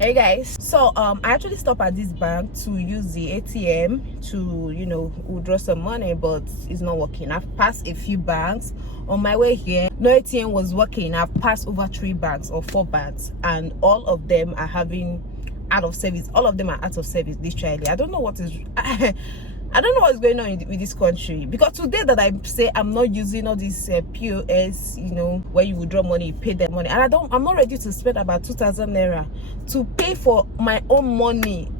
Hey guys, so I actually stopped at this bank to use the ATM to withdraw some money, but it's not working. I've passed a few banks on my way here. No ATM was working. I've passed over 3 banks or 4 banks, and all of them are having out of service. All of them are out of service literally. I don't know what is I don't know what's going on with this country, because today that I say I'm not using all this POS, where you withdraw money, you pay the money, and I'm not ready to spend about 2,000 naira to pay for my own money.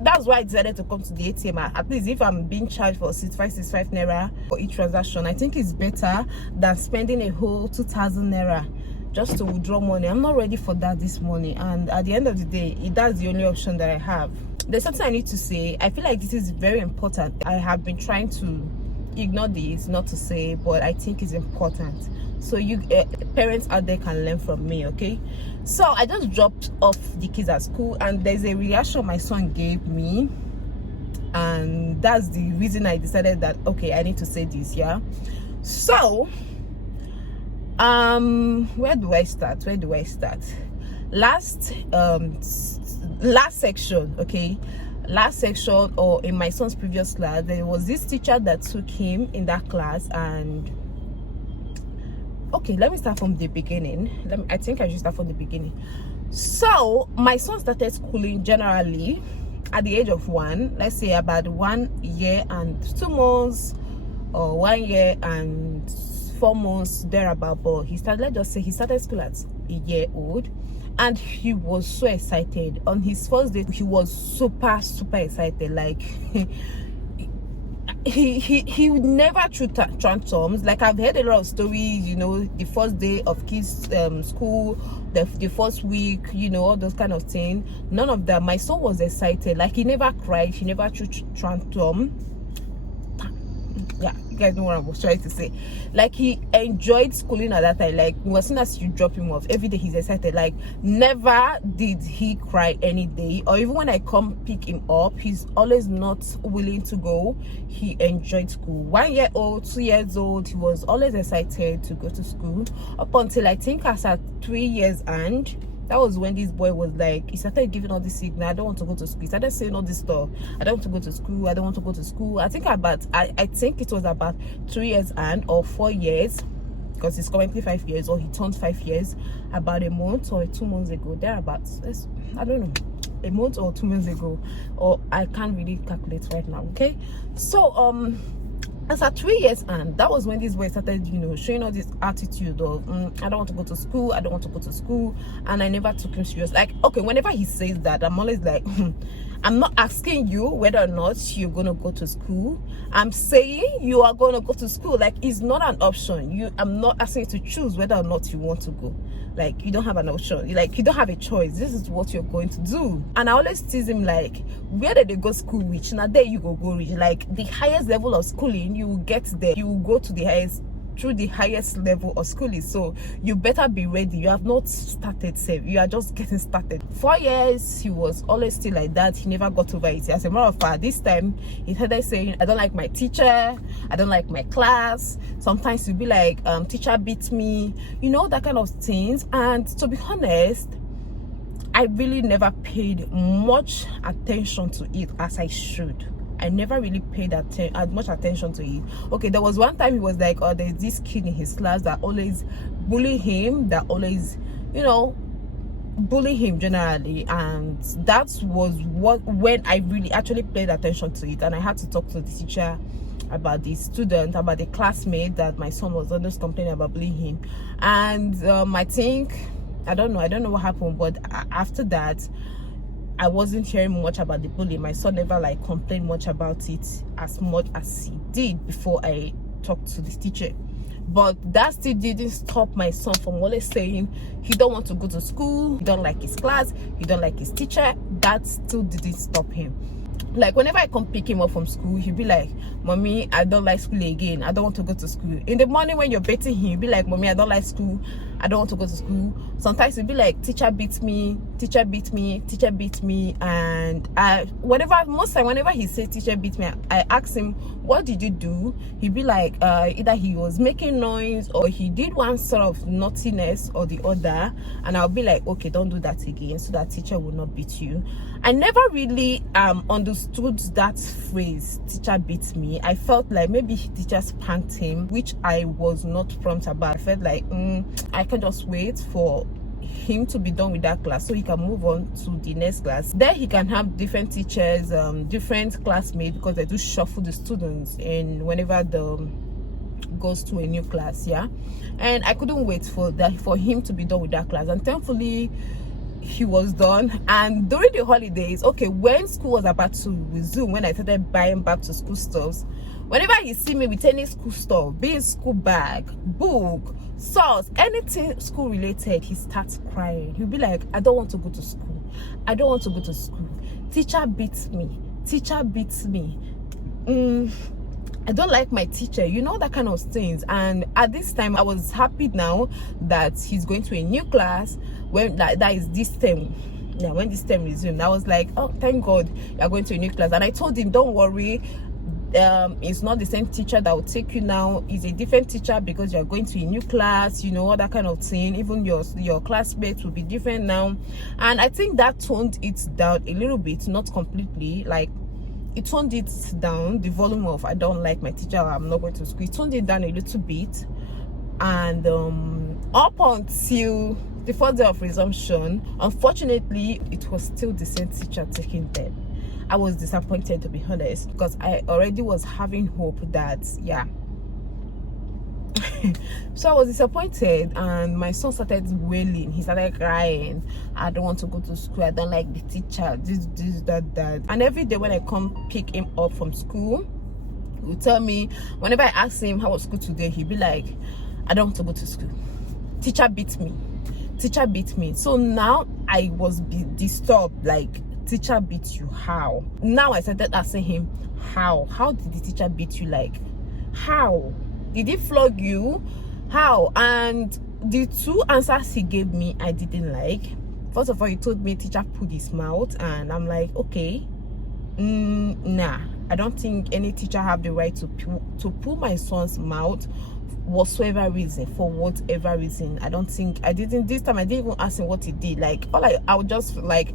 That's why I decided to come to the ATM. At least if I'm being charged for 65 naira for each transaction, I think it's better than spending a whole 2,000 naira just to withdraw money. I'm not ready for that this morning, and at the end of the day, that's the only option that I have. There's something I need to say. I feel like this is very important. I have been trying to ignore this, not to say, but I think it's important, so you parents out there can learn from me. Okay, so I just dropped off the kids at school, and there's a reaction my son gave me, and that's the reason I decided that okay, I need to say this. Yeah, so where do I start? Last section, okay, or in my son's previous class, there was this teacher that took him in that class. And okay, let me start from the beginning. I think I should start from the beginning. So my son started schooling generally at the age of 1, let's say about 1 year and 2 months, or 1 year and 4 months thereabout. But he started school at a year old, and he was so excited. On his first day, he was super excited. Like he would never through tantrums. Like, I've heard a lot of stories, the first day of kids school, the first week, all those kind of things. None of that. My son was excited. Like, he never cried, he never threw tantrum. Yeah, you guys know what I was trying to say. Like, he enjoyed schooling at that time. Like, as soon as you drop him off, every day he's excited. Like, never did he cry any day. Or even when I come pick him up, he's always not willing to go. He enjoyed school. 1 year old, 2 years old, he was always excited to go to school, up until I think as at 3 years. And that was when this boy was like, he started giving all this signal. I don't want to go to school. He started saying all this stuff. I don't want to go to school. I don't want to go to school. I think it was about 3 years or 4 years, because he's currently 5 years, or he turned 5 years about a month or 2 months ago. Thereabouts. I don't know, a month or 2 months ago, or I can't really calculate right now. Okay, so as at 3 years, and that was when this boy started, showing all this attitude of, I don't want to go to school, and I never took him serious. Like, okay, whenever he says that, I'm always like, I'm not asking you whether or not you're gonna go to school. I'm saying you are gonna go to school. Like, it's not an option. I'm not asking you to choose whether or not you want to go. Like, you don't have an option. Like, you don't have a choice. This is what you're going to do. And I always tease him, like, where did they go school reach? Now there you go reach. Like, the highest level of schooling, you will get there. You will go to the highest, through the highest level of schooling. So you better be ready. You have not started safe. You are just getting started. 4 years, he was always still like that. He never got over it. As a matter of fact, this time he started saying, I don't like my teacher, I don't like my class. Sometimes he'll be like, teacher beats me, that kind of things. And to be honest, I really never paid much attention to it as I should. I never really paid much attention to it. Okay, there was one time he was like, oh, there's this kid in his class that always bully him, bully him generally. And that was when I really actually paid attention to it. And I had to talk to the teacher about the student, about the classmate that my son was always complaining about bullying him. And I think, I don't know what happened, but after that, I wasn't hearing much about the bullying. My son never complained much about it as much as he did before I talked to this teacher. But that still didn't stop my son from always saying he don't want to go to school, he don't like his class, he don't like his teacher. That still didn't stop him. Like, whenever I come pick him up from school, he'll be like, Mommy, I don't like school again. I don't want to go to school. In the morning when you're beating him, he'll be like, Mommy, I don't like school. I don't want to go to school. Sometimes it'd be like, teacher beats me, teacher beats me, teacher beats me. And most time whenever he said teacher beats me, I ask him, what did you do? He'd be like, either he was making noise or he did one sort of naughtiness or the other. And I'll be like, okay, don't do that again, so that teacher will not beat you. I never really understood that phrase, teacher beats me. I felt like maybe teacher spanked him, which I was not prompt about. I felt like I can just wait for him to be done with that class so he can move on to the next class. Then he can have different teachers, different classmates, because they do shuffle the students and whenever the goes to a new class. Yeah, and I couldn't wait for him to be done with that class, and thankfully he was done. And during the holidays, okay, when school was about to resume, when I started buying back to school stuffs, whenever he see me with any school stuff, be it school bag, book, socks, anything school related, he starts crying. He'll be like, I don't want to go to school, I don't want to go to school, teacher beats me, teacher beats me, I don't like my teacher, you know, that kind of things. And at this time I was happy now that he's going to a new class, when that is this term. Yeah, when this term resumed, I was like, oh, thank God you're going to a new class. And I told him, don't worry, it's not the same teacher that will take you now, it's a different teacher, because you're going to a new class, you know, all that kind of thing. Even your classmates will be different now. And I think that toned it down a little bit, not completely, like it toned it down, the volume of I don't like my teacher, I'm not going to school, it toned it down a little bit. And up until the first day of resumption, unfortunately it was still the same teacher taking them. I was disappointed, to be honest, because I already was having hope that, yeah. So I was disappointed, and my son started wailing, he started crying, I don't want to go to school, I don't like the teacher, this, that. And every day when I come pick him up from school, he would tell me, whenever I ask him how was school today, he'd be like, I don't want to go to school, teacher beats me, teacher beats me. So now I was disturbed, like, teacher beat you how? Now I started asking him, how did the teacher beat you? Like, how did he flog you? How? And the two answers he gave me I didn't like. First of all, he told me teacher pulled his mouth, and I'm like, okay, nah, I don't think any teacher have the right to pull my son's mouth whatsoever reason, for whatever reason. I don't think, I didn't, this time I didn't even ask him what he did. Like, I would just like,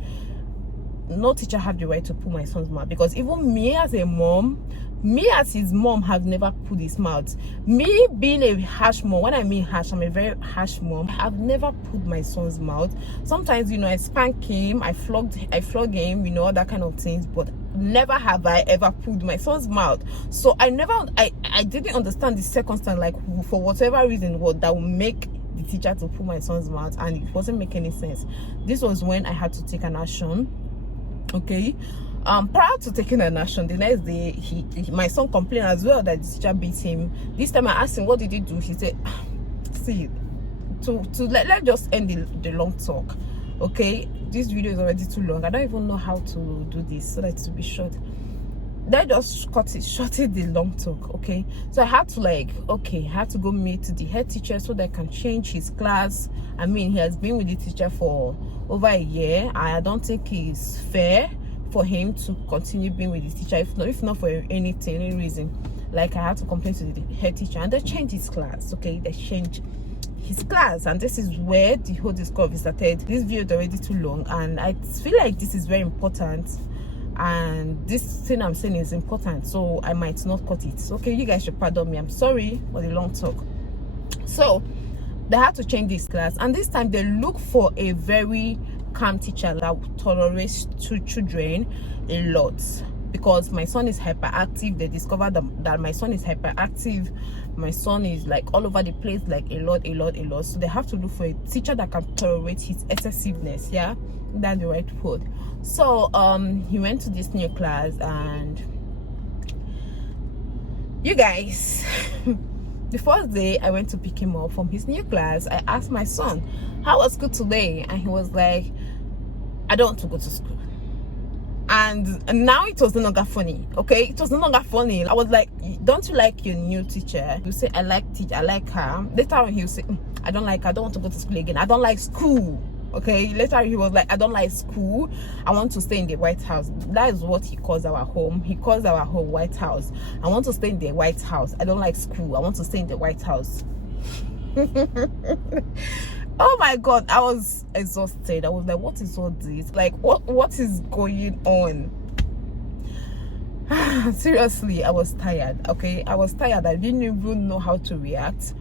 no teacher have the right to pull my son's mouth, because even me as a mom, me as his mom, have never pulled his mouth. Me being a harsh mom, when I mean harsh, I'm a very harsh mom, I've never pulled my son's mouth. Sometimes, you know, I spank him, I flog him, you know, that kind of things, but never have I ever pulled my son's mouth. So I didn't understand the circumstance, like, for whatever reason that would make the teacher to pull my son's mouth, and it wasn't making any sense. This was when I had to take an action. Okay, prior to taking an action, the next day my son complained as well that the teacher beat him. This time I asked him, what did he do? He said, see, let's just end the long talk. Okay, this video is already too long, I don't even know how to do this so that it will be short. Let's just shorten the long talk. Okay, so I had to go meet the head teacher so that I can change his class. I mean, he has been with the teacher for over a year. I don't think it's fair for him to continue being with the teacher, if not for any reason. Like, I had to complain to the head teacher, and they changed his class. Okay, they changed his class, and this is where the whole discovery started. This video is already too long, and I feel like this is very important, and this thing I'm saying is important, so I might not cut it. Okay, you guys should pardon me, I'm sorry for the long talk. So they had to change this class, and this time they look for a very calm teacher that tolerates children a lot, because my son is hyperactive. They discovered that my son is hyperactive. My son is like all over the place, like a lot. So they have to look for a teacher that can tolerate his excessiveness. Yeah, that's the right word. So he went to this new class, and you guys, the first day I went to pick him up from his new class, I asked my son, how was school today? And he was like, I don't want to go to school. And now it was no longer funny. Okay, it was no longer funny. I was like, don't you like your new teacher? You say, I like her. Later on he'll say, I don't like her, I don't want to go to school again, I don't like school. Okay, later he was like, I don't like school, I want to stay in the White House. That is what he calls our home. He calls our home White House. I want to stay in the White House, I don't like school, I want to stay in the White House. Oh my god, I was exhausted. I was like, what is all this? Like, what is going on? Seriously, I was tired. Okay, I was tired. I didn't even know how to react.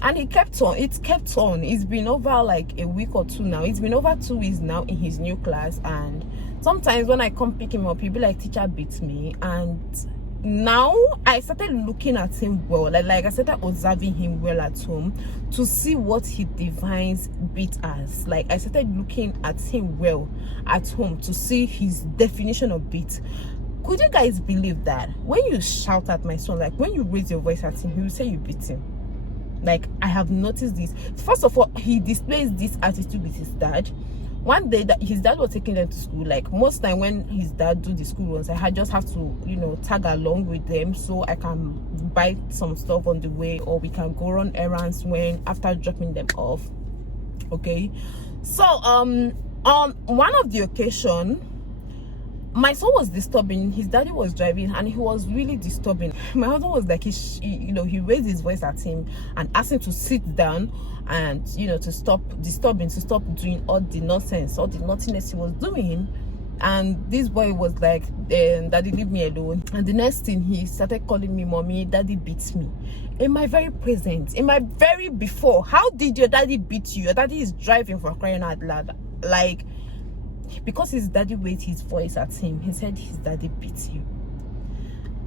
And it kept on. It's been over like a week or two now. It's been over 2 weeks now in his new class. And sometimes when I come pick him up, he'll be like, teacher beats me. And now I started looking at him well, like I started observing him well at home to see what he defines beat as. Like I started looking at him well at home to see his definition of beat. Could you guys believe that when you shout at my son, like when you raise your voice at him, he will say you beat him? Like, I have noticed this. First of all, he displays this attitude with his dad. One day that his dad was taking them to school, like most time when his dad do the school runs, I just have to, you know, tag along with them so I can buy some stuff on the way, or we can go run errands when after dropping them off. Okay, so on one of the occasion, my son was disturbing. His daddy was driving and he was really disturbing. My husband was like, he raised his voice at him and asked him to sit down and, you know, to stop disturbing, to stop doing all the nonsense, all the naughtiness he was doing. And this boy was like, daddy, leave me alone. And the next thing, he started calling me mommy. Daddy beats me. In my very present, in my very before. How did your daddy beat you? Your daddy is driving, for crying out loud. Like, because his daddy raised his voice at him, he said his daddy beats him.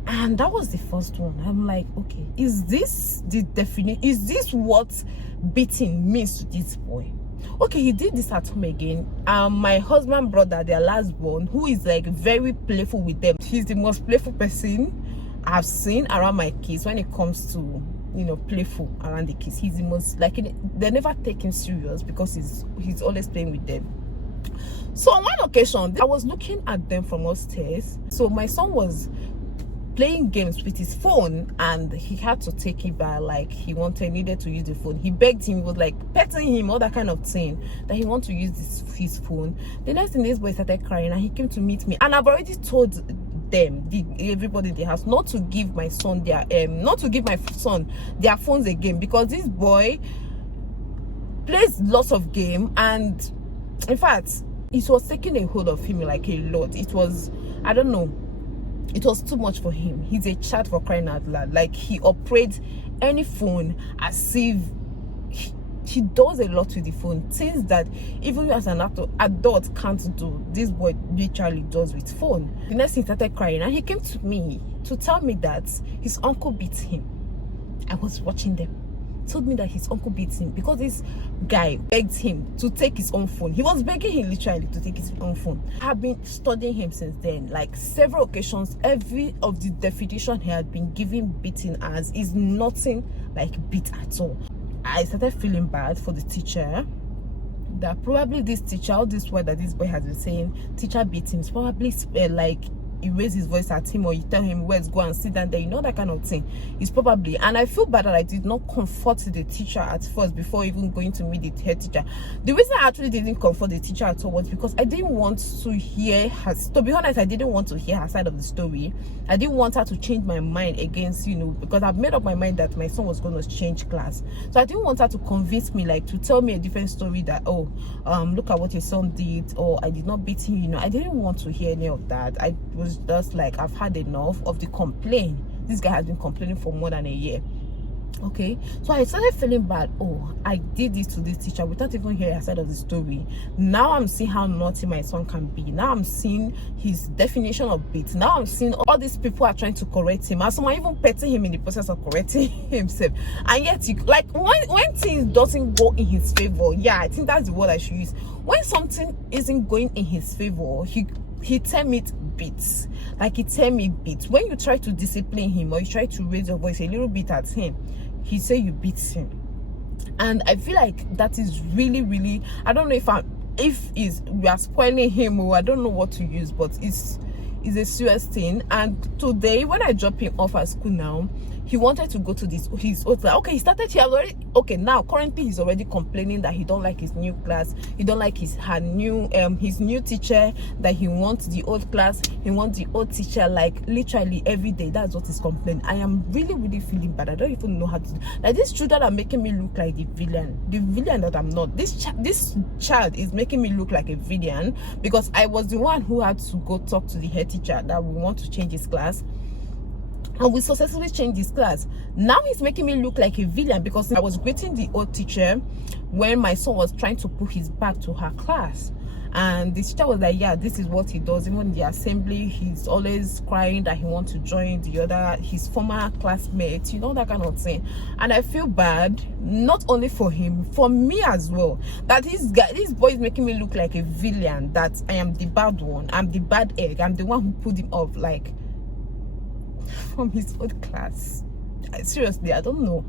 And that was the first one. I'm like, okay, is this the definition? Is this what beating means to this boy? Okay, he did this at home again. My husband brother, their last born, who is like very playful with them. He's the most playful person I've seen around my kids when it comes to, you know, playful around the kids. He's the most, like, they never take him serious because he's always playing with them. So on one occasion, I was looking at them from upstairs. So my son was playing games with his phone and he had to take it back, like he needed to use the phone. He begged him, he was like petting him, all that kind of thing, that he wanted to use his phone. The next thing, this boy started crying and he came to meet me. And I've already told them, everybody in the house, not to give my son their phones again, because this boy plays lots of game, and in fact it was taking a hold of him like a lot. It was, I don't know, it was too much for him. He's a child, for crying out loud. Like, he operates any phone as if he does a lot with the phone, things that even you as an adult can't do. This boy literally does with phone. The next thing, he started crying and he came to me to tell me that his uncle beat him. I was watching them. Told me that his uncle beats him because this guy begged him to take his own phone. He was begging him literally to take his own phone. I've been studying him since then, like several occasions. Every of the definition he had been given beating as is nothing like beat at all. I started feeling bad for the teacher, that probably this teacher, all this word that this boy has been saying, teacher beat him, is probably like he raised his voice at him, or you tell him, where's go and sit down there, you know, that kind of thing. It's probably, and I feel bad that I did not comfort the teacher at first before even going to meet the head teacher. The reason I actually didn't comfort the teacher at all was because I didn't want to hear her, to be honest, I didn't want to hear her side of the story. I didn't want her to change my mind against, you know, because I've made up my mind that my son was going to change class. So I didn't want her to convince me, like to tell me a different story, that, oh, look at what your son did, or I did not beat him, you know. I didn't want to hear any of that. I was just like, I've had enough of the complaint. This guy has been complaining for more than a year. Okay, so I started feeling bad. Oh, I did this to this teacher without even hearing her side of the story. Now I'm seeing how naughty my son can be. Now I'm seeing his definition of beat. Now I'm seeing all these people are trying to correct him, and someone even petting him in the process of correcting himself. And yet, like when things doesn't go in his favor, yeah, I think that's the word I should use. When something isn't going in his favor, he tell me it beats. Like, he tell me beats. When you try to discipline him, or you try to raise your voice a little bit at him, he say you beat him. And I feel like that is really, really, I don't know if if we are spoiling him, or I don't know what to use, but it's a serious thing. And today when I drop him off at school now, he wanted to go to his old class. Okay, he started here already. Okay, now currently he's already complaining that he don't like his new class, he don't like his new teacher, that he wants the old class, he wants the old teacher, like literally every day. That's what he's complaining. I am really feeling bad. I don't even know how to, like, these children are making me look like the villain that I'm not. This child is making me look like a villain, because I was the one who had to go talk to the head teacher that we want to change his class, and we successfully changed his class. Now he's making me look like a villain, because I was greeting the old teacher when my son was trying to put his back to her class, and the teacher was like, yeah, this is what he does. Even in the assembly, he's always crying that he wants to join his former classmates, you know, that kind of thing. And I feel bad, not only for him, for me as well, that this boy is making me look like a villain, that I am the bad one, I'm the bad egg, I'm the one who put him off, like, from his old class. Seriously, I don't know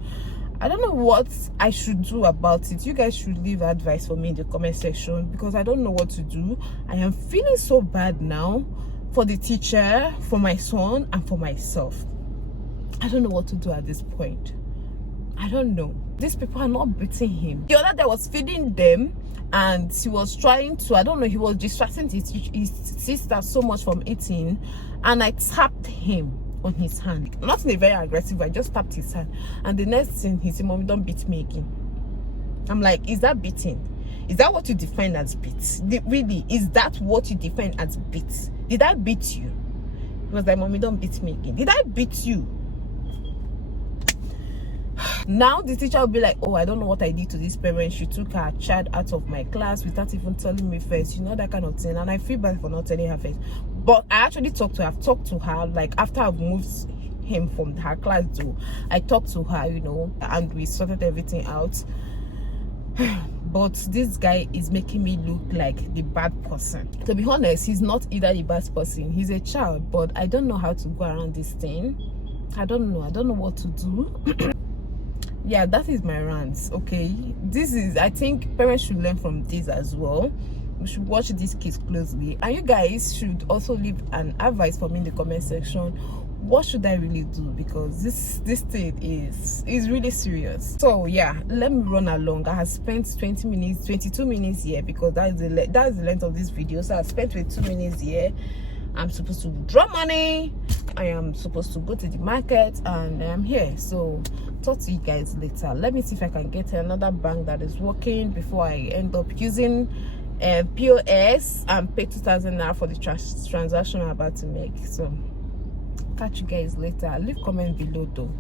what I should do about it. You guys should leave advice for me in the comment section, because I don't know what to do. I am feeling so bad now for the teacher, for my son, and for myself. I don't know what to do at this point. I don't know. These people are not beating him. The other day I was feeding them, and he was trying to, I don't know, he was distracting his sister so much from eating, and I tapped him on his hand. Not in a very aggressive way, I just tapped his hand. And the next thing he said, "Mommy, don't beat me again." I'm like, is that beating? Is that what you define as beats? Really, is that what you define as beats? Did I beat you? He was like, "Mommy, don't beat me again." Did I beat you? Now the teacher will be like, "Oh, I don't know what I did to this parent. She took her child out of my class without even telling me first," you know, that kind of thing. And I feel bad for not telling her first. But I actually talked to her. I've talked to her, like, after I've moved him from her class too. I talked to her, you know, and we sorted everything out. But this guy is making me look like the bad person. To be honest, he's not either the bad person, he's a child, but I don't know how to go around this thing. I don't know what to do. Yeah, that is my rant. Okay, I think parents should learn from this as well. We should watch these kids closely, and you guys should also leave an advice for me in the comment section. What should I really do? Because this thing is really serious. So yeah, let me run along. I have spent 22 minutes here, because that's the length of this video. So I spent 22 minutes here. I'm supposed to draw money, I am supposed to go to the market, and I'm here. So talk to you guys later. Let me see if I can get another bank that is working before I end up using POS and pay 2,000 naira for the transaction I'm about to make. So catch you guys later. Leave comment below though.